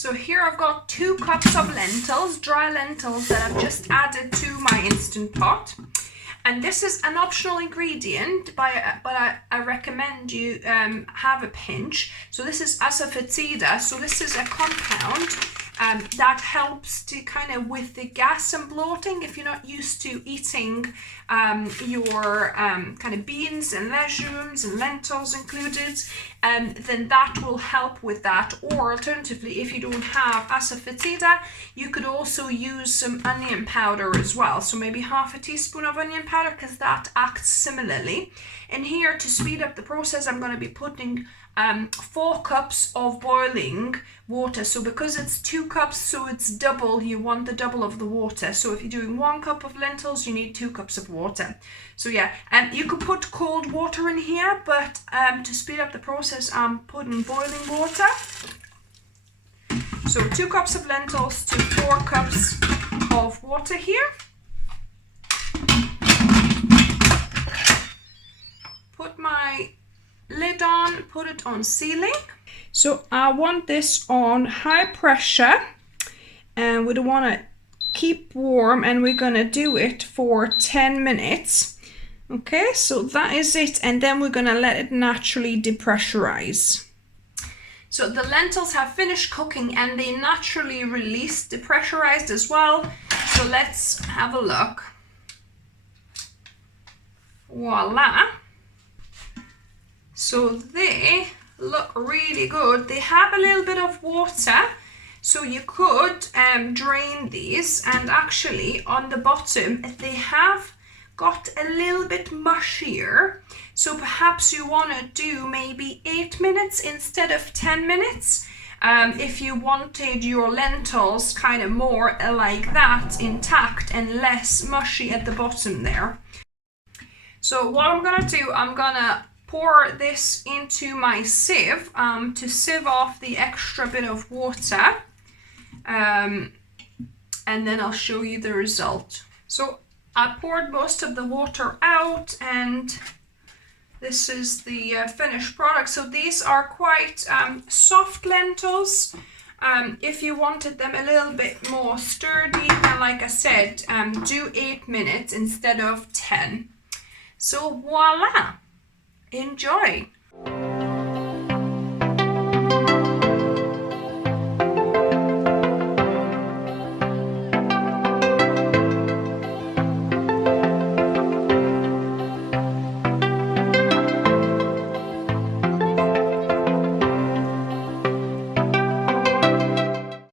So here I've got 2 cups of lentils, dry lentils that I've just added to my Instant Pot. And this is an optional ingredient, but I recommend you have a pinch. So this is asafoetida. So this is a compound that helps to kind of with the gas and bloating. If you're not used to eating your kind of beans and legumes and lentils included, then that will help with that. Or alternatively, if you don't have asafoetida, you could also use some onion powder as well. So maybe half a teaspoon of onion powder, because that acts similarly. And here, to speed up the process, I'm going to be putting 4 cups of boiling water. So because it's 2 cups, so it's double, you want the double of the water. So if you're doing 1 cup of lentils, you need 2 cups of water. So yeah, you could put cold water in here, but to speed up the process, I'm putting boiling water. So 2 cups of lentils to 4 cups of water here. Put my lid on, put it on sealing. So I want this on high pressure, and we don't want to keep warm, and we're going to do it for 10 minutes. Okay, so that is it, and then we're going to let it naturally depressurize. So the lentils have finished cooking and they naturally release, depressurized as well. So let's have a look. Voila. So they look really good. They have a little bit of water, so you could drain these, and actually on the bottom they have got a little bit mushier. So perhaps you want to do maybe 8 minutes instead of 10 minutes. If you wanted your lentils kind of more like that, intact and less mushy at the bottom there. So what I'm going to do, I'm going to pour this into my sieve to sieve off the extra bit of water, and then I'll show you the result. So I poured most of the water out, and this is the finished product. So these are quite soft lentils. If you wanted them a little bit more sturdy, then like I said, do 8 minutes instead of 10. So voila! Enjoy!